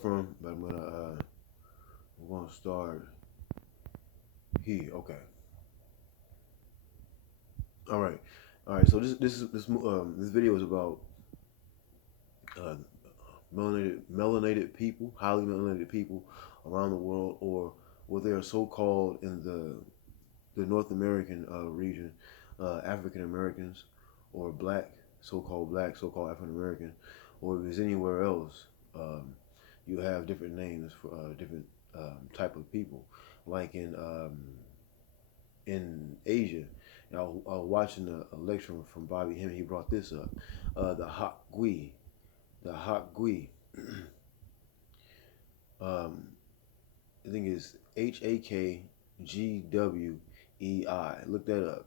from, but we're gonna start here. Okay. All right. All right. So this video is about uh, melanated people, highly melanated people around the world, or what they are so called in the North American region, African Americans, or black, so-called African American, or if it's anywhere else, you have different names for different type of people. Like in Asia, I was watching a lecture from Bobby Hemming. He brought this up, the hak gui, the hak gui. Um, I think it's HAKGWEI. Look that up.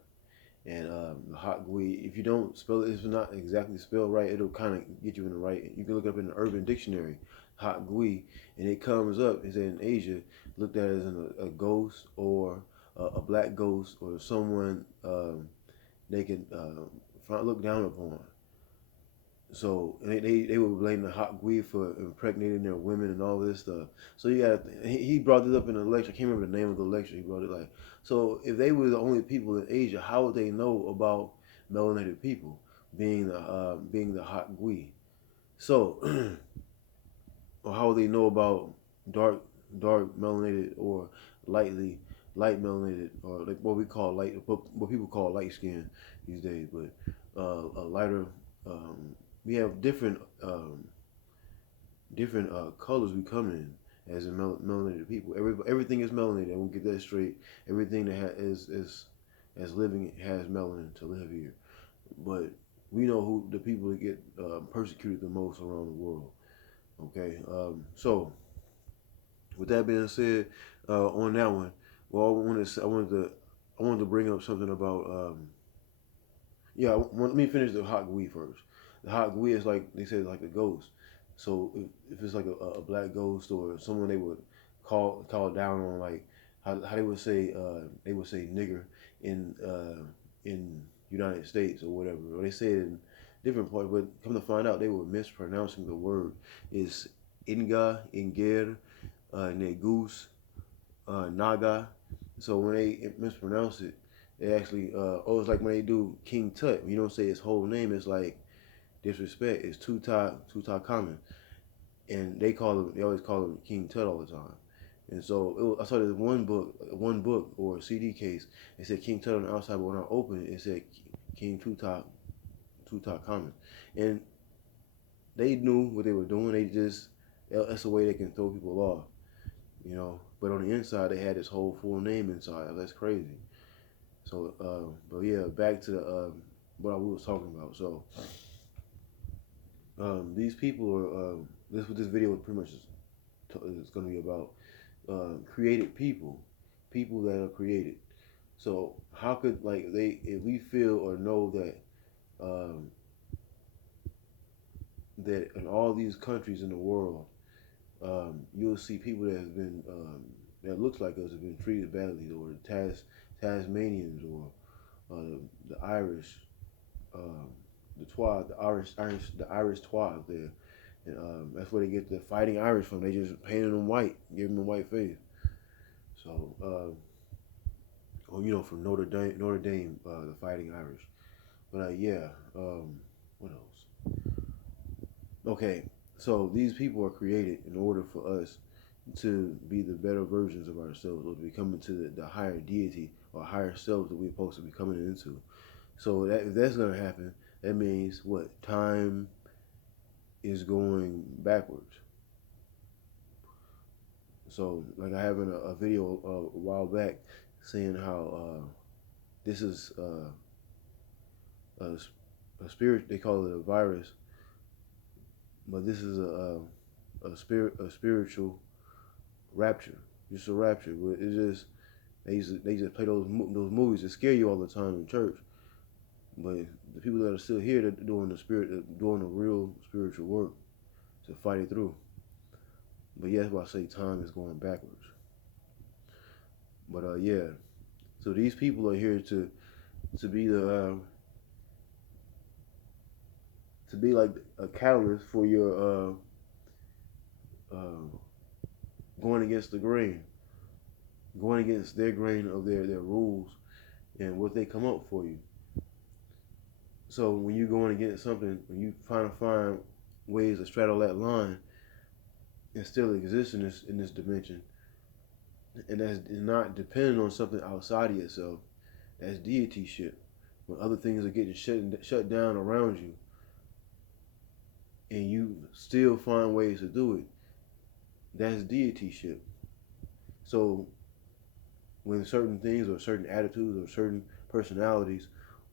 And the hot gui, if you don't spell it, if it's not exactly spelled right, it'll kind of get you in the right. You can look up in the Urban Dictionary, hot gui, and it comes up. It's in Asia, looked at as a ghost or a black ghost or someone they can look down upon. So they would blame the hot gui for impregnating their women and all this stuff. So you got he brought this up in a lecture. I can't remember the name of the lecture. He brought it like, so if they were the only people in Asia, how would they know about melanated people being the hot gui? So or how would they know about dark melanated or light melanated, or like what we call light, what people call light skin these days, but a lighter. Um, we have different colors we come in as in melanated people. Everything is melanated, and we'll get that straight. Everything that is as living has melanin to live here. But we know who the people that get persecuted the most around the world. Okay, so with that being said, on that one, well, I wanted to bring up something about let me finish the hot gui first. The hot gui is like they said, like a ghost. So if it's like a black ghost or someone they would call down on, like how they would say nigger in United States or whatever, or they say it in different parts. But come to find out, they were mispronouncing the word. It's inger, negus, naga. So when they mispronounce it, they actually it's like when they do King Tut. You don't say his whole name. It's like disrespect. It's Tutankhamun, and they always call him King Tut all the time. And so I saw this one book or a CD case. It said King Tut on the outside, but when I opened it, it said King Tutankhamun, and they knew what they were doing. That's a way they can throw people off, you know. But on the inside, they had his whole full name inside. That's crazy. So, but yeah, back to what we was talking about. So, these people are this what this video pretty much is going to be about. Created people that are created. So, how could like they if we feel or know um, that in all these countries in the world, you'll see people that have been that looks like us have been treated badly, or the Tasmanians, or the Irish, um, the Irish Twa up there, and that's where they get the fighting Irish from. They just painted them white, give them a white face. So, or from Notre Dame, the fighting Irish. But yeah, what else? Okay, so these people are created in order for us to be the better versions of ourselves, or to become into the higher deity or higher selves that we're supposed to be coming into. So if that's gonna happen, that means what? Time is going backwards. So like I have in a video a while back saying how this is a spirit. They call it a virus, but this is a spiritual rapture. Just a rapture. But it's just they just play those movies that scare you all the time in church. But the people that are still here, they're doing doing the real spiritual work to fight it through. But yeah, that's why I say time is going backwards. But yeah, so these people are here to be to be like a catalyst for your going against the grain, going against their grain of their rules and what they come up for you. So when you're going against something, when you trying to find ways to straddle that line and still exist in this dimension, and that's not dependent on something outside of yourself, that's deity shit. When other things are getting shut down around you, and you still find ways to do it, that's deity shit. So when certain things or certain attitudes or certain personalities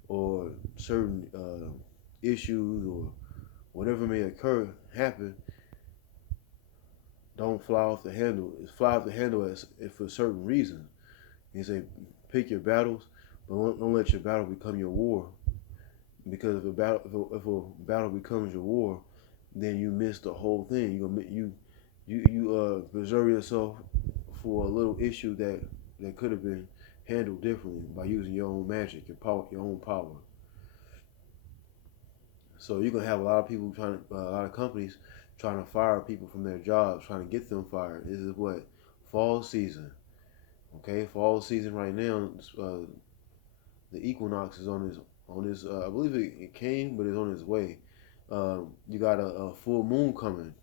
or certain issues or whatever may happen, don't fly off the handle. It's fly off the handle as for certain reasons. You say pick your battles, but don't let your battle become your war. Because if a battle becomes your war, then you miss the whole thing. You preserve yourself for a little issue that could have been handled differently by using your own magic, your own power. So you're gonna have a lot of people a lot of companies trying to fire people from their jobs, trying to get them fired. This is what fall season. Okay, fall season right now. The equinox is on his. I believe it came, but it's on its way. You got a full moon coming.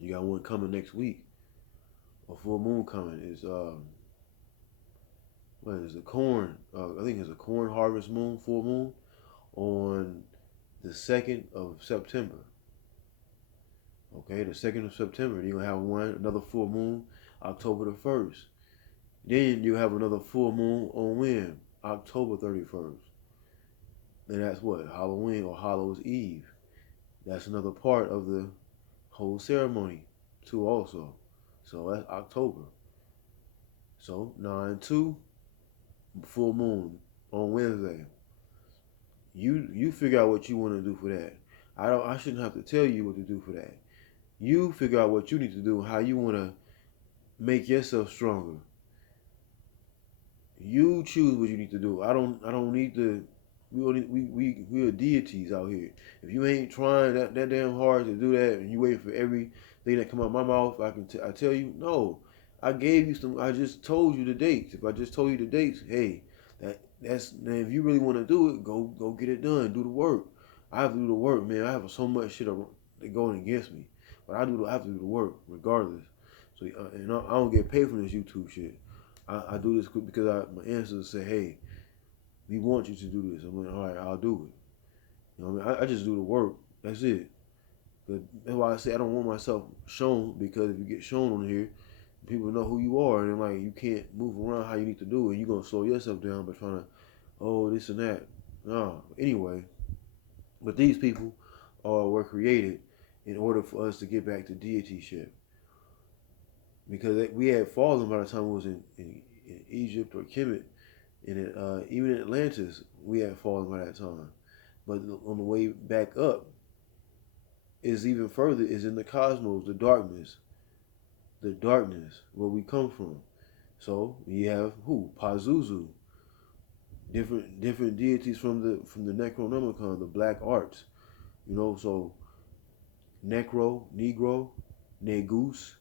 You got one coming next week. A full moon coming is what is the corn? I think it's a corn harvest moon, full moon, on the 2nd of September. Okay, the 2nd of September. You're gonna have another full moon, October the 1st. Then you have another full moon on when? October 31st. And that's what? Halloween or Hallows Eve. That's another part of the whole ceremony too also. So that's October. So 9/2, full moon on Wednesday. You figure out what you want to do for that. I shouldn't have to tell you what to do for that. You figure out what you need to do, how you want to make yourself stronger. You choose what you need to do. I don't need to. We are deities out here. If you ain't trying that damn hard to do that, and you waiting for everything that come out my mouth, I tell you no. I gave you some. I just told you the dates. If I just told you the dates, hey, that's if you really want to do it, go get it done. Do the work. I have to do the work, man. I have so much shit going against me, but I have to do the work regardless. So and I don't get paid for this YouTube shit. I do this because my ancestors say, hey, we want you to do this. I'm like, all right, I'll do it. You know what I mean? I just do the work. That's it. But that's why I say I don't want myself shown, because if you get shown on here, people know who you are, and like you can't move around how you need to do it. You're gonna slow yourself down by trying to, this and that. No. Anyway, but these people were created in order for us to get back to deity shit. Because we had fallen by the time we was in Egypt or Kemet, and even in Atlantis, we had fallen by that time. But on the way back up, is even further, is in the cosmos, the darkness where we come from. So we have who? Pazuzu, different deities from the Necronomicon, the black arts. So Necro, Negro, Negus,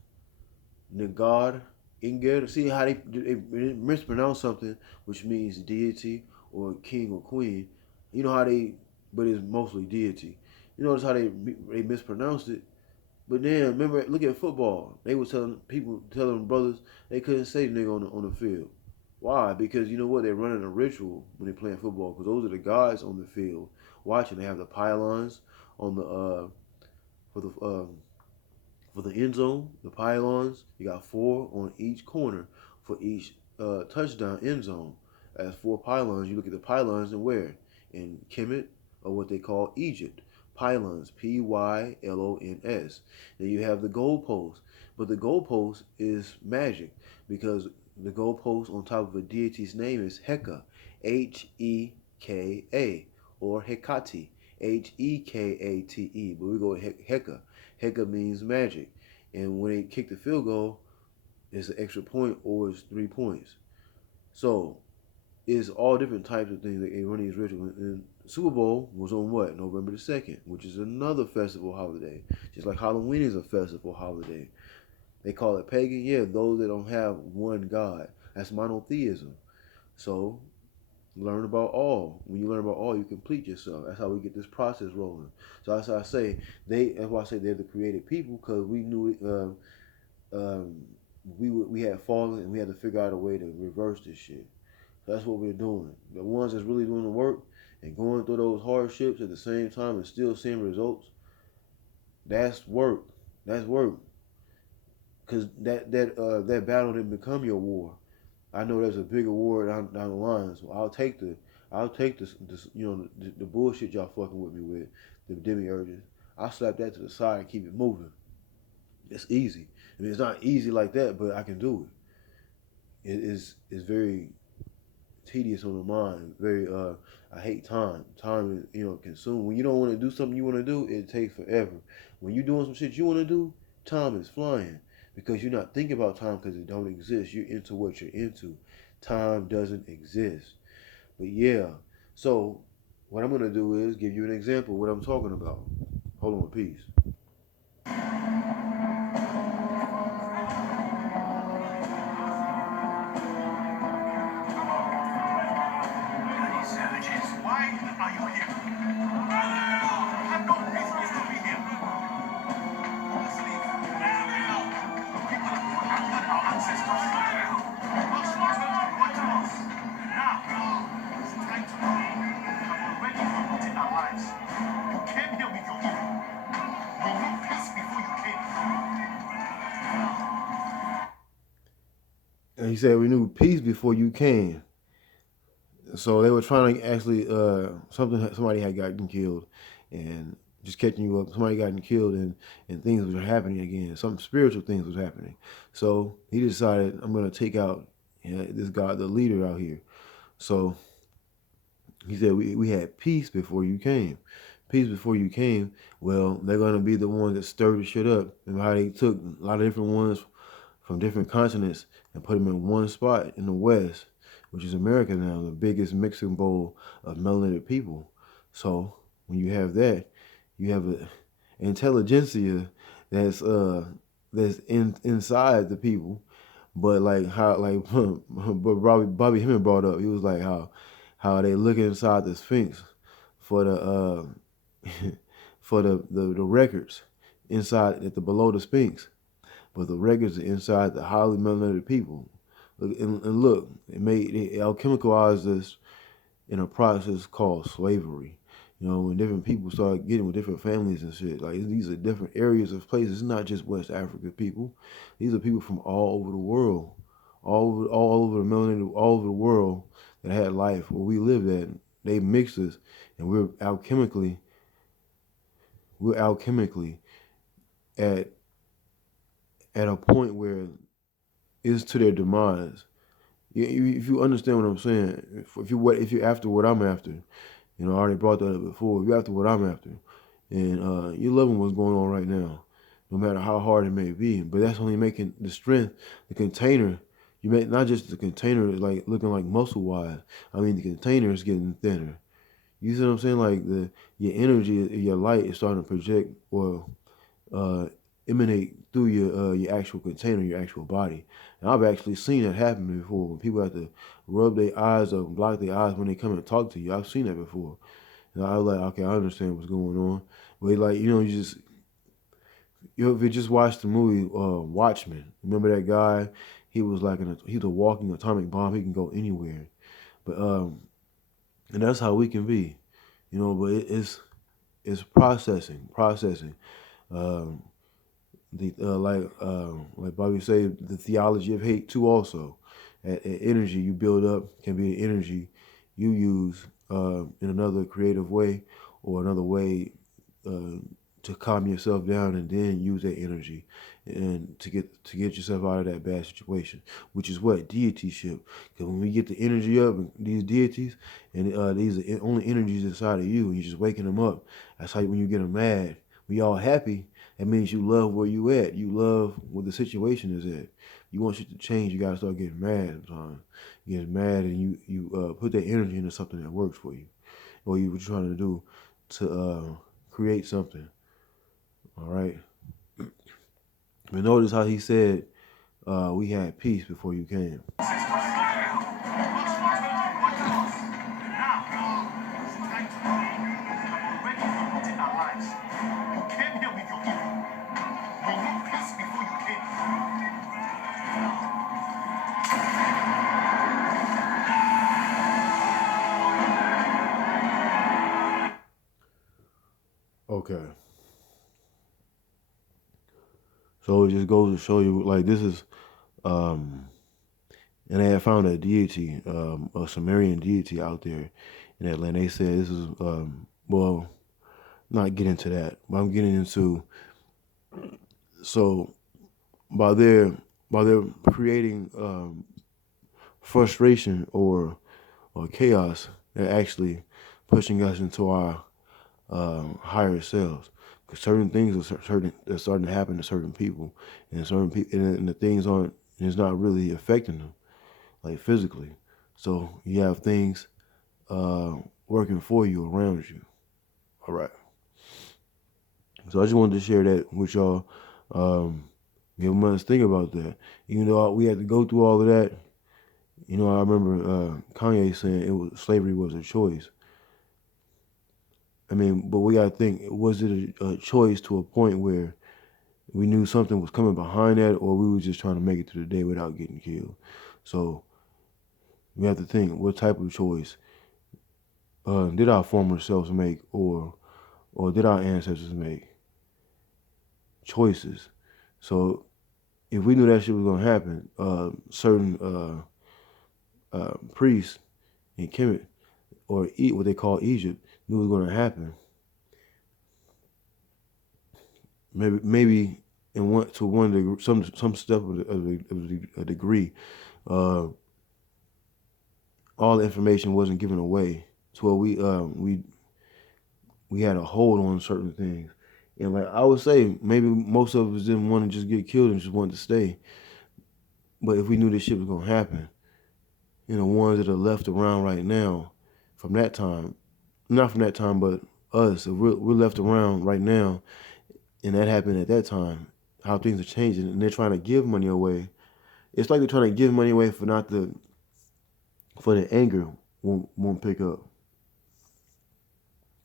Nagad, Inger. See how they mispronounce something, which means deity or king or queen. You know how but it's mostly deity. You notice how they mispronounced it. But then remember, look at football. They were telling brothers they couldn't say nigga on the field. Why? Because you know what? They're running a ritual when they're playing football. Because those are the guys on the field watching. They have the pylons on the for the end zone. The pylons. You got 4 on each corner for each touchdown end zone. That's 4 pylons. You look at the pylons and where? In Kemet, or what they call Egypt. Pylons, Pylons. Then you have the goalpost. But the goalpost is magic, because the goalpost on top of a deity's name is Heka, Heka, or Hekate, Hekate. But we go with Heka. Heka means magic. And when they kick the field goal, it's an extra point or it's 3 points. So it's all different types of things. They run these rituals. And Super Bowl was on what? November the 2nd, which is another festival holiday. Just like Halloween is a festival holiday. They call it pagan. Yeah, those that don't have one God. That's monotheism. So learn about all. When you learn about all, you complete yourself. That's how we get this process rolling. So that's how I say That's why I say they're the creative people, because we knew we had fallen and we had to figure out a way to reverse this shit. So that's what we're doing. The ones that's really doing the work and going through those hardships at the same time and still seeing results. That's work. That's work. Because that battle didn't become your war. I know there's a bigger war down the line, so I'll take this the bullshit y'all fucking with me with, the demiurges. I'll slap that to the side and keep it moving. It's easy. I mean, it's not easy like that, but I can do it. It's very tedious on the mind. Very I hate time. Time is consumed. When you don't want to do something you want to do, it takes forever. When you're doing some shit you want to do, time is flying. Because you're not thinking about time because it don't exist. You're into what you're into. Time doesn't exist. But yeah, so what I'm going to do is give you an example of what I'm talking about. Hold on, peace. And he said we knew peace before you came. So they were trying to actually somebody had gotten killed, and just catching you up. Somebody gotten killed, and things were happening again. Some spiritual things was happening. So he decided, I'm gonna take out this guy, the leader out here. So he said we had peace before you came. Peace before you came. Well, they're gonna be the ones that stirred the shit up, and how they took a lot of different ones from different continents and put them in one spot in the West, which is America now, the biggest mixing bowl of melanated people. So when you have that, you have an intelligentsia that's inside the people, but like how but Bobby Hemming brought up, he was like how they look inside the Sphinx for the for the records inside at the below the Sphinx, but the records are inside the highly melanated people. And look, it alchemicalized us in a process called slavery. When different people started getting with different families and shit, like these are different areas of places. It's not just West Africa people. These are people from all over the world, all over the melanated, all over the world that had life where we lived at. They mixed us, and we're alchemically at a point where it's to their demise. If you understand what I'm saying, if you're after what I'm after, I already brought that up before. If you're after what I'm after, and you're loving what's going on right now, no matter how hard it may be. But that's only making the strength, the container. You make not just the container like looking like muscle wise. I mean the container is getting thinner. You see what I'm saying? Like your energy, your light is starting to project or emanate through your actual container, your actual body. And I've actually seen that happen before when people have to rub their eyes up and block their eyes when they come and talk to you. I've seen that before. And I was like, okay, I understand what's going on. But like, if you just watched the movie Watchmen, remember that guy? He was like he's a walking atomic bomb. He can go anywhere. But and that's how we can be, But it's processing. The like Bobby said, the theology of hate too. Also, energy you build up can be the energy you use in another creative way or another way to calm yourself down, and then use that energy and to get yourself out of that bad situation, which is what deityship. Because when we get the energy up, these deities, and these are only energies inside of you, and you're just waking them up. That's how when you get them mad, we all happy. That means you love where you at. You love where the situation is at. You want shit to change, you gotta start getting mad sometimes. get mad, and you put that energy into something that works for you, or you were trying to do to create something. All right. But notice how he said we had peace before you came. Okay. So it just goes to show you, like, this is, and they had found a deity, a Sumerian deity out there in Atlanta. They said this is, well, not get into that, but I'm getting into, so by their creating frustration or chaos, they're actually pushing us into our higher selves. Because certain things are starting to happen to certain people, and certain people, and the things aren't. It's not really affecting them, like physically. So you have things working for you, around you. All right. So I just wanted to share that with y'all. You must think about that. Even though we had to go through all of that, I remember Kanye saying slavery was a choice. I mean, but we got to think, was it a choice to a point where we knew something was coming behind that, or we were just trying to make it through the day without getting killed? So we have to think, what type of choice did our former selves make, or did our ancestors make? Choices. So if we knew that shit was going to happen, certain priests in Kemet, or what they call Egypt, knew it was going to happen. Maybe in one degree, some step of a degree, all the information wasn't given away, to where we had a hold on certain things. And like I would say, maybe most of us didn't want to just get killed and just wanted to stay. But if we knew this shit was gonna happen, ones that are left around right now, from that time, not from that time, but us, if we're left around right now, and that happened at that time, how things are changing, and they're trying to give money away. It's like they're trying to give money away for the anger won't pick up.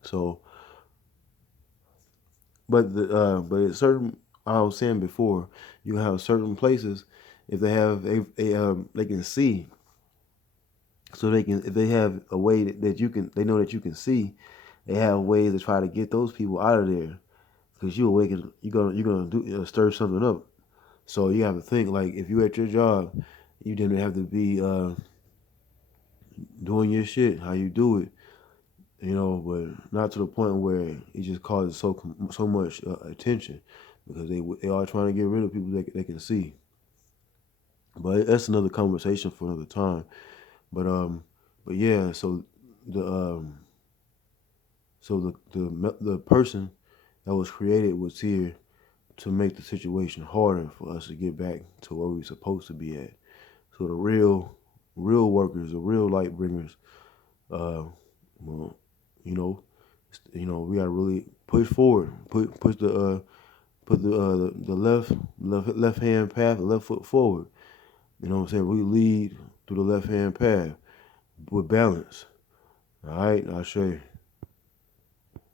So, but it's certain. I was saying before, you have certain places, if they have they can see, so if they have a way they know that you can see, they have ways to try to get those people out of there, because you're gonna stir something up. So you have to think, like, if you're at your job, you didn't have to be doing your shit how you do it, but not to the point where it just causes so much attention, because they are trying to get rid of people they can see. But that's another conversation for another time. But yeah, so the the person that was created was here to make the situation harder for us to get back to where we're supposed to be at. So the real workers, the real light bringers, well, we gotta really push forward, push the left hand path, the left foot forward. You know what I'm saying? We lead through the left hand path with balance. All right, I'll show you.